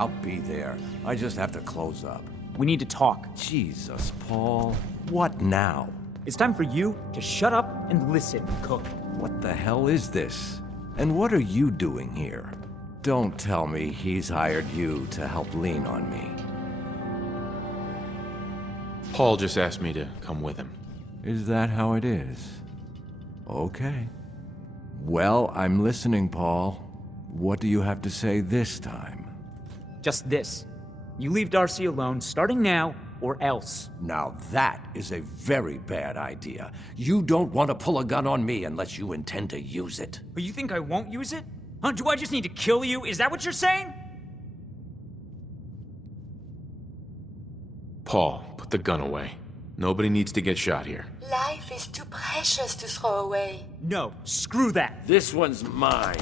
I'll be there. I just have to close up. We need to talk. Jesus, Paul. What now? It's time for you to shut up and listen, Cook. What the hell is this? And what are you doing here? Don't tell me he's hired you to help lean on me. Paul just asked me to come with him. Is that how it is? Okay. Well, I'm listening, Paul. What do you have to say this time? Just this. You leave Darcy alone, starting now, or else. Now that is a very bad idea. You don't want to pull a gun on me unless you intend to use it. But you think I won't use it? Huh? Do I just need to kill you? Is that what you're saying? Paul, put the gun away. Nobody needs to get shot here. Life is too precious to throw away. No, screw that. This one's mine.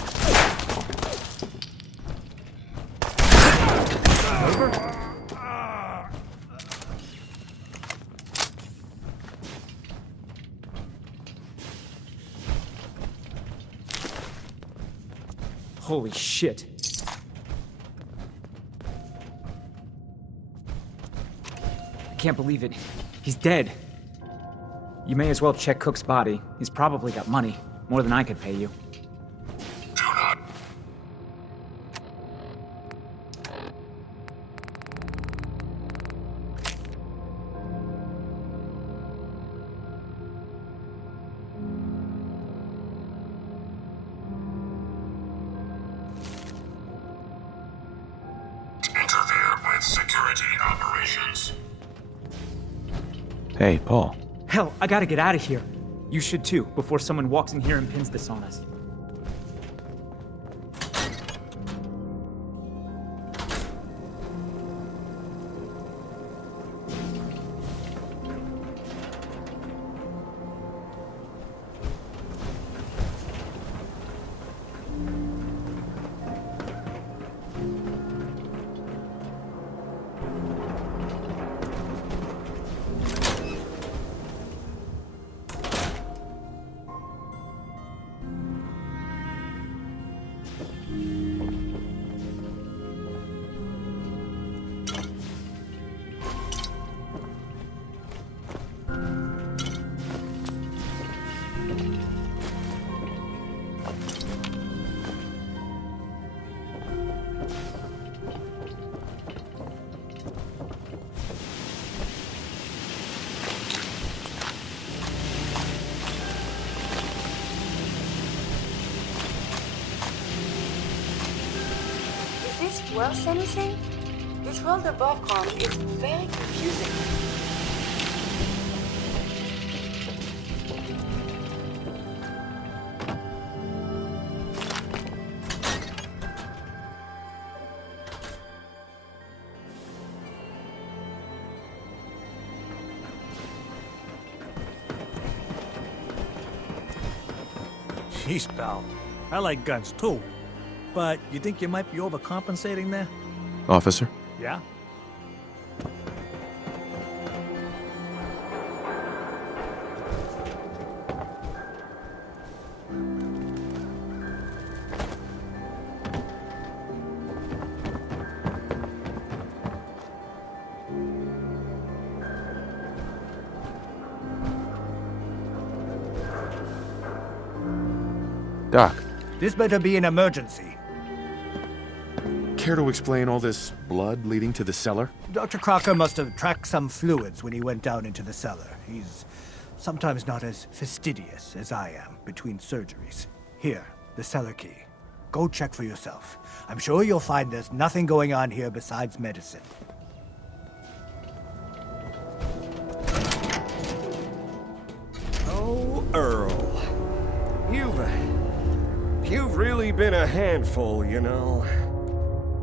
Holy shit. I can't believe it. He's dead. You may as well check Cook's body. He's probably got money. More than I could pay you. Do not. Interfere with security operations. Hey, Paul. Hell, I gotta get out of here. You should too, before someone walks in here and pins this on us. Is this worth anything? This world above ground is very confusing. Jeez, pal. I like guns too. But you think you might be overcompensating there? Officer? Yeah? Doc, This better be an emergency. care to explain all this blood leading to the cellar? Dr. Crocker must have tracked some fluids when he went down into the cellar. He's sometimes not as fastidious as I am between surgeries. Here, the cellar key. Go check for yourself. I'm sure you'll find there's nothing going on here besides medicine. Oh, Earl. You've really been a handful, you know.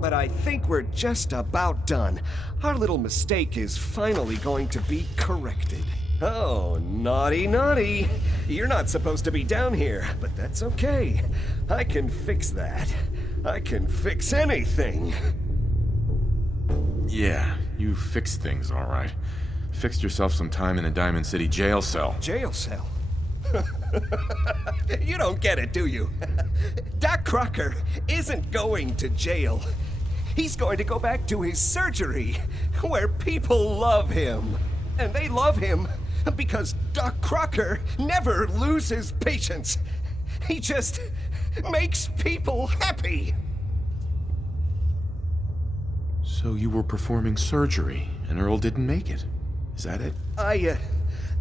But I think we're just about done. Our little mistake is finally going to be corrected. Oh, naughty, naughty. You're not supposed to be down here, but that's okay. I can fix that. I can fix anything. Yeah, you fixed things, all right. Fixed yourself some time in a Diamond City jail cell. Jail cell? You don't get it, do you? Doc Crocker isn't going to jail. He's going to go back to his surgery, where people love him. And they love him because Doc Crocker never loses patience. He just makes people happy. So you were performing surgery, and Earl didn't make it. Is that it? I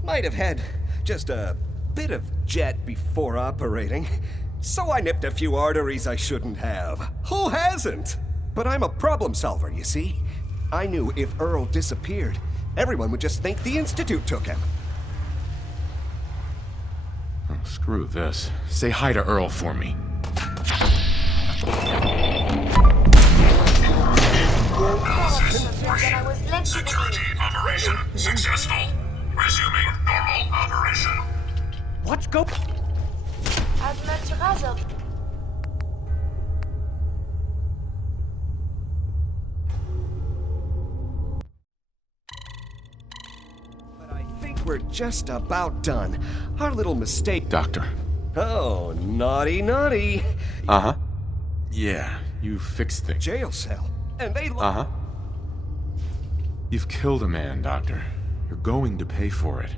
might have had just a bit of jet before operating, so I nipped a few arteries I shouldn't have. Who hasn't? But I'm a problem solver, you see. I knew if Earl disappeared, everyone would just think the Institute took him. Oh, screw this. Say hi to Earl for me. Analysis That I 3. was led to Security believe. operation successful. Resuming normal operation. What's go? I'd much rather. But I think we're just about done. Our little mistake. Doctor. Oh, naughty, naughty. Uh-huh. Yeah, you fixed things. Jail cell. And they Uh-huh. You've killed a man, Doctor. You're going to pay for it.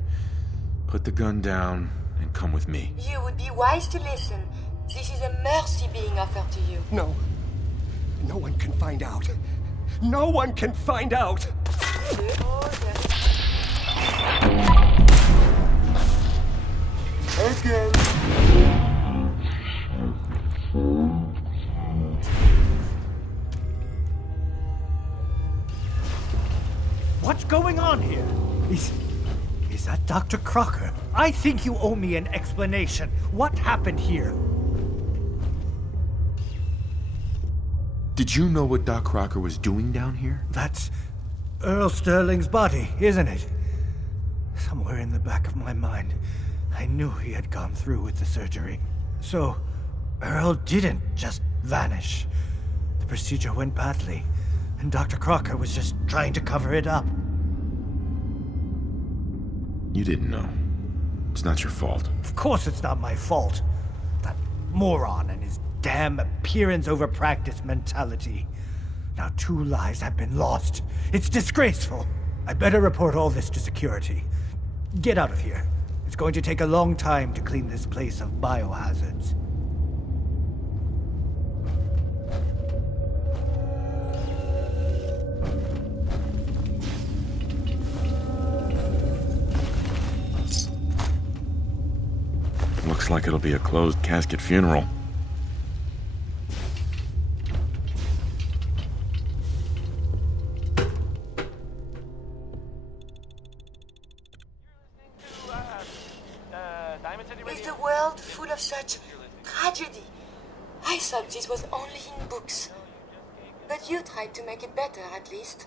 Put the gun down and come with me. You would be wise to listen. This is a mercy being offered to you. No. No one can find out. No one can find out. Oh, yes. What's going on here? Is that Dr. Crocker? I think you owe me an explanation. What happened here? Did you know what Doc Crocker was doing down here? That's Earl Sterling's body, isn't it? Somewhere in the back of my mind, I knew he had gone through with the surgery. So, Earl didn't just vanish. The procedure went badly, and Dr. Crocker was just trying to cover it up. You didn't know. It's not your fault. Of course it's not my fault. That moron and his damn appearance over practice mentality. Now 2 lives have been lost. It's disgraceful. I better report all this to security. Get out of here. It's going to take a long time to clean this place of biohazards. Looks like it'll be a closed casket funeral. Is the world full of such tragedy? I thought this was only in books. But you tried to make it better, at least.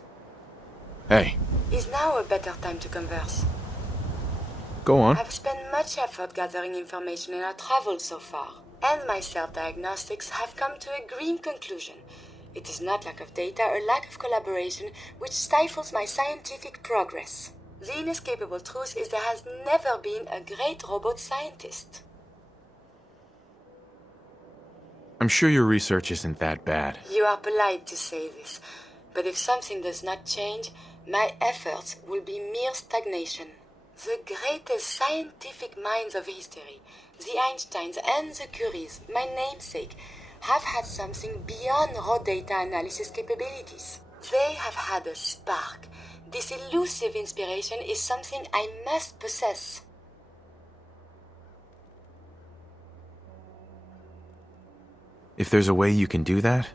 Hey, Is now a better time to converse? go on. I've spent much effort gathering information in our travels so far, and my self-diagnostics have come to a grim conclusion. It is not lack of data or lack of collaboration which stifles my scientific progress. The inescapable truth is there has never been a great robot scientist. I'm sure your research isn't that bad. You are polite to say this, but if something does not change, my efforts will be mere stagnation. The greatest scientific minds of history, the Einsteins and the Curies, my namesake, have had something beyond raw data analysis capabilities. They have had a spark. This elusive inspiration is something I must possess. If there's a way you can do that,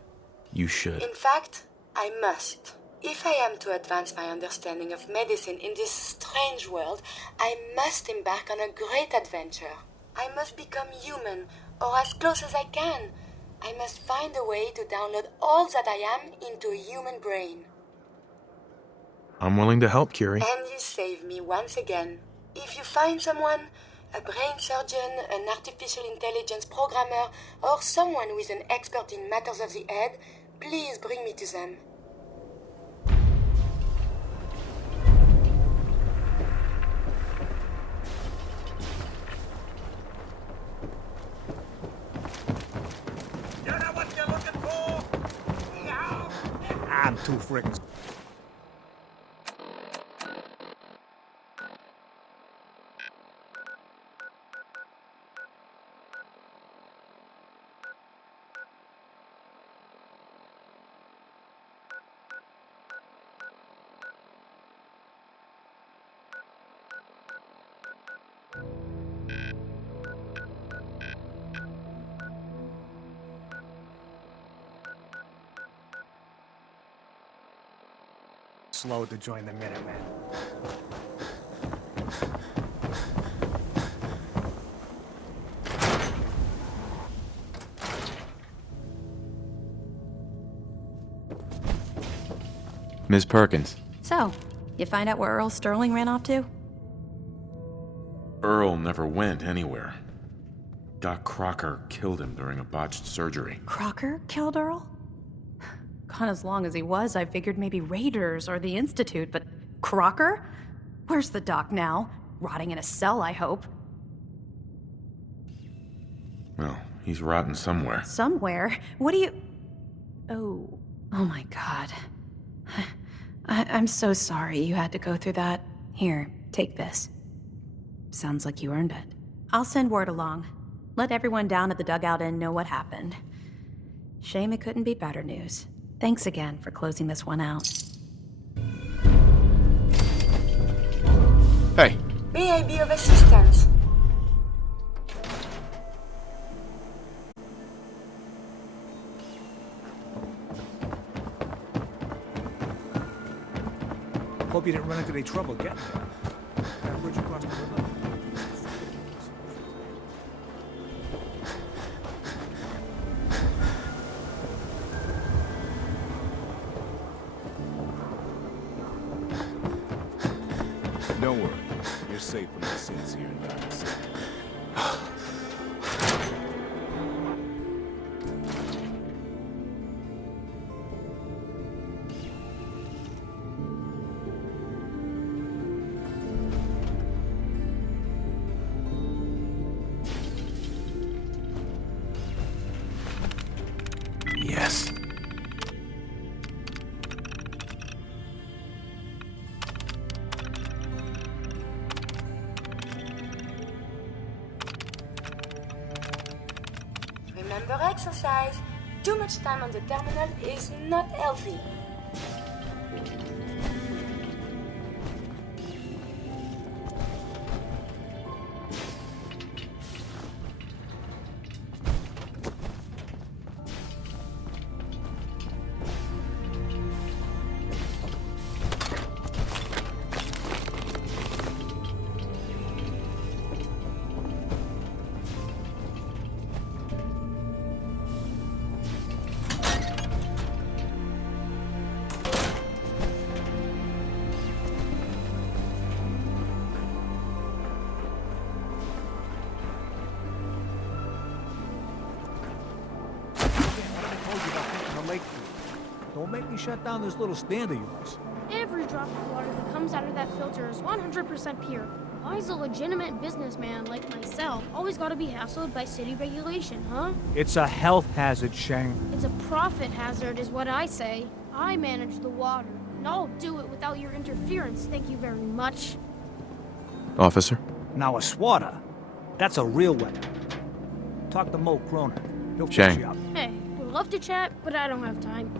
you should. In fact, I must. If I am to advance my understanding of medicine in this strange world, I must embark on a great adventure. I must become human, or as close as I can. I must find a way to download all that I am into a human brain. I'm willing to help, Curie. And you save me once again. If you find someone, a brain surgeon, an artificial intelligence programmer, or someone who is an expert in matters of the head, please bring me to them. friggin' slow to join the Minutemen. Ms. Perkins, So, you find out where Earl Sterling ran off to? Earl never went anywhere. Doc Crocker killed him during a botched surgery. Crocker killed Earl? Gone as long as he was, I figured maybe Raiders or the Institute, but Crocker? Where's the doc now? Rotting in a cell, I hope. Well, he's rotten somewhere. Somewhere? What do you... Oh my god. I'm so sorry you had to go through that. Here, take this. Sounds like you earned it. I'll send word along. Let everyone down at the Dugout Inn know what happened. Shame it couldn't be better news. Thanks again for closing this one out. Hey, May I be of assistance? Hope you didn't run into any trouble getting there. That bridge across the river. Don't worry. You're safe from the sins here in Dodge City. yes. Remember exercise. Too much time on the terminal is not healthy. Don't make me shut down this little stand of yours. Every drop of water that comes out of that filter is 100% pure. Why is a legitimate businessman like myself always gotta be hassled by city regulation, huh? It's a health hazard, Shane. It's a profit hazard is what I say. I manage the water, and I'll do it without your interference, thank you very much. Officer? Now a swatter. That's a real weapon. Talk to Mo Croner. He'll fix Shane. you up. Hey, would love to chat, but I don't have time.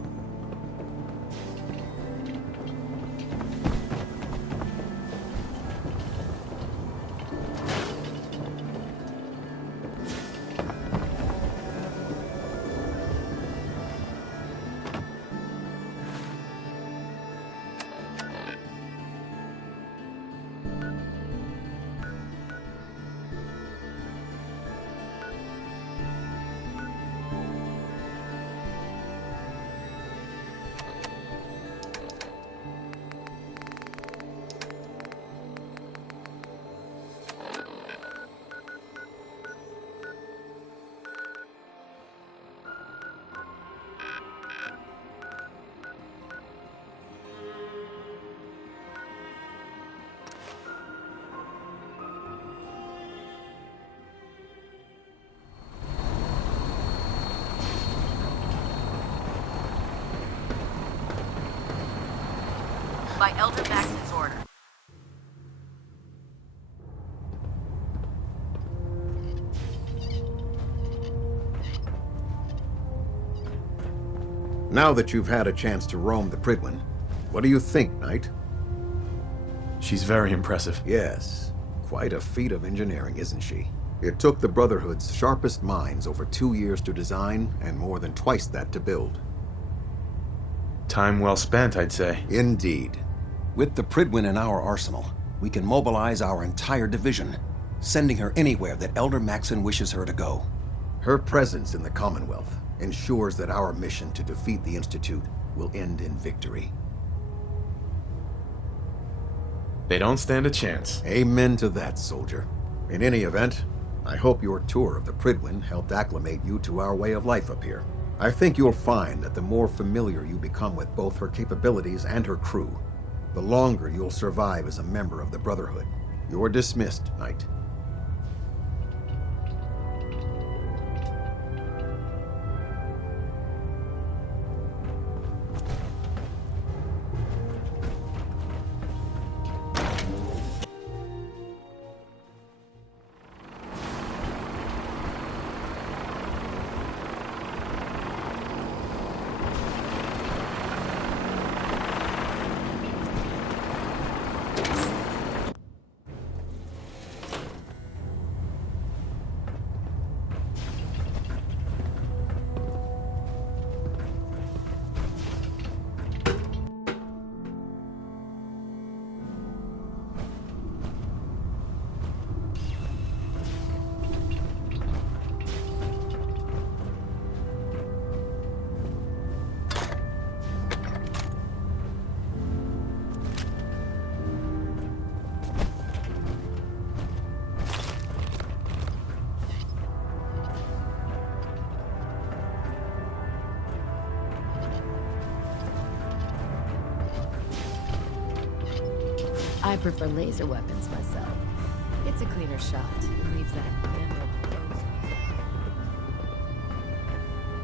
by Elder Maxon's order. Now that you've had a chance to roam the Prydwen, what do you think, Knight? She's very impressive. Yes. Quite a feat of engineering, isn't she? It took the Brotherhood's sharpest minds over 2 years to design, and more than twice that to build. Time well spent, I'd say. Indeed. With the Prydwen in our arsenal, we can mobilize our entire division, sending her anywhere that Elder Maxon wishes her to go. Her presence in the Commonwealth ensures that our mission to defeat the Institute will end in victory. They don't stand a chance. Amen to that, soldier. In any event, I hope your tour of the Prydwen helped acclimate you to our way of life up here. I think you'll find that the more familiar you become with both her capabilities and her crew, the longer you'll survive as a member of the Brotherhood. You're dismissed, Knight. I prefer laser weapons myself. It's a cleaner shot and leaves that memorable ozone.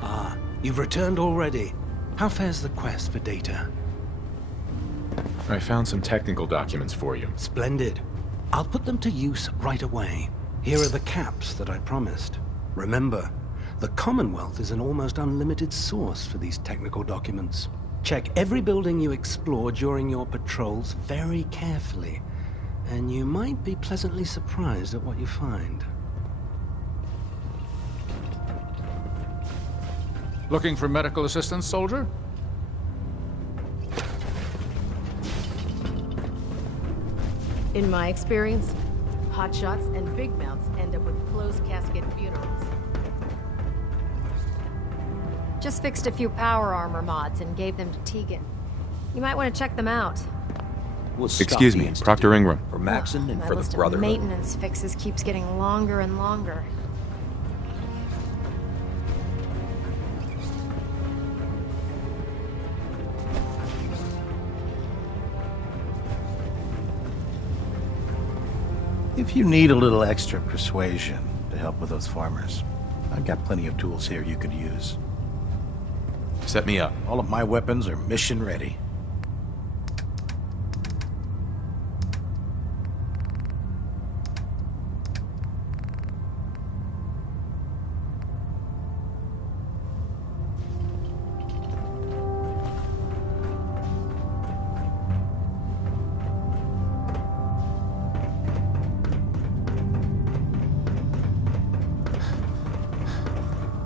Ah, you've returned already. How fares the quest for data? I found some technical documents for you. Splendid. I'll put them to use right away. Here are the caps that I promised. Remember, the Commonwealth is an almost unlimited source for these technical documents. Check every building you explore during your patrols very carefully, and you might be pleasantly surprised at what you find. Looking for medical assistance, soldier? In my experience, hotshots and big mouths end up with closed casket funerals. Just fixed a few power armor mods and gave them to Tegan. You might want to check them out. Excuse me, Proctor Ingram. For Maxon and My for the list of Brotherhood. maintenance fixes keeps getting longer and longer. If you need a little extra persuasion to help with those farmers, I've got plenty of tools here you could use. Set me up. All of my weapons are mission ready.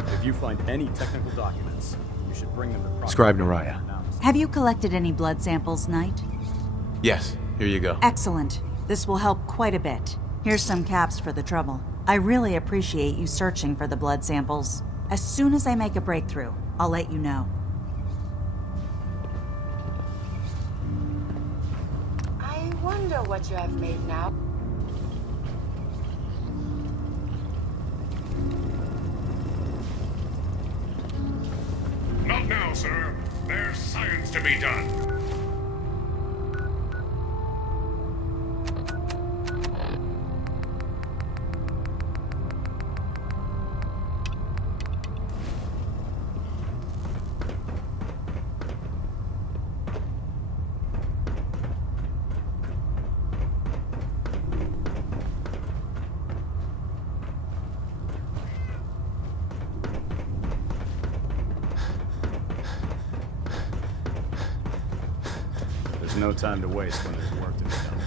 If you find any technical documents, you should bring them to Proctor. Scribe Naraya. Have you collected any blood samples, Knight? Yes, here you go. Excellent. This will help quite a bit. Here's some caps for the trouble. I really appreciate you searching for the blood samples. As soon as I make a breakthrough, I'll let you know. I wonder what you have made now. Not now, sir. There's science to be done. There's no time to waste when there's work to be done.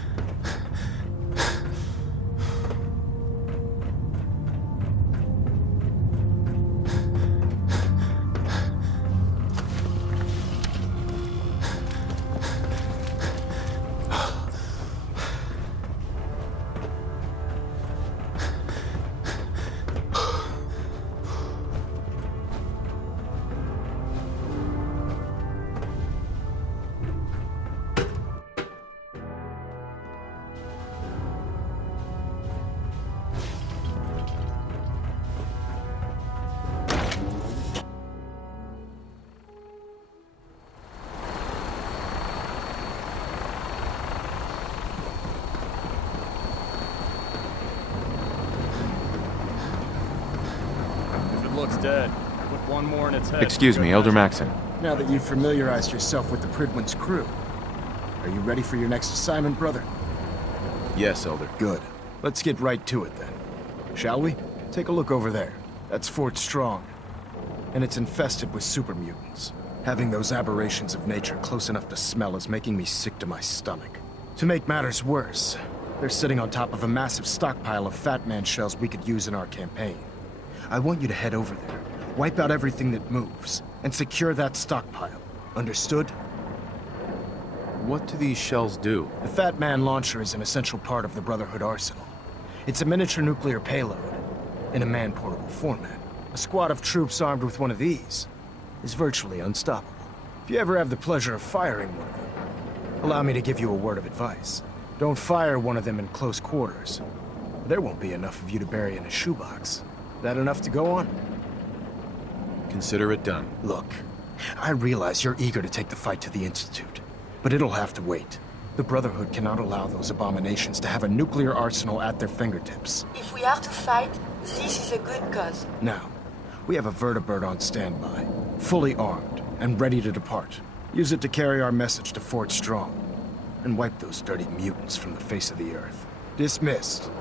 Looks dead. Put one more in its head. Excuse me, Elder Maxon. Now that you've familiarized yourself with the Prydwen's crew, are you ready for your next assignment, brother? Yes, Elder. Good. Let's get right to it then. Shall we? Take a look over there. That's Fort Strong. And it's infested with super mutants. Having those aberrations of nature close enough to smell is making me sick to my stomach. To make matters worse, they're sitting on top of a massive stockpile of Fat Man shells we could use in our campaign. I want you to head over there, wipe out everything that moves, and secure that stockpile. Understood? What do these shells do? The Fat Man launcher is an essential part of the Brotherhood arsenal. It's a miniature nuclear payload, in a man-portable format. A squad of troops armed with one of these is virtually unstoppable. If you ever have the pleasure of firing one of them, allow me to give you a word of advice. Don't fire one of them in close quarters. There won't be enough of you to bury in a shoebox. That enough to go on? Consider it done. Look, I realize you're eager to take the fight to the Institute, but it'll have to wait. The Brotherhood cannot allow those abominations to have a nuclear arsenal at their fingertips. If we are to fight, this is a good cause. Now, we have a vertibird on standby, fully armed, and ready to depart. Use it to carry our message to Fort Strong, and wipe those dirty mutants from the face of the earth. Dismissed.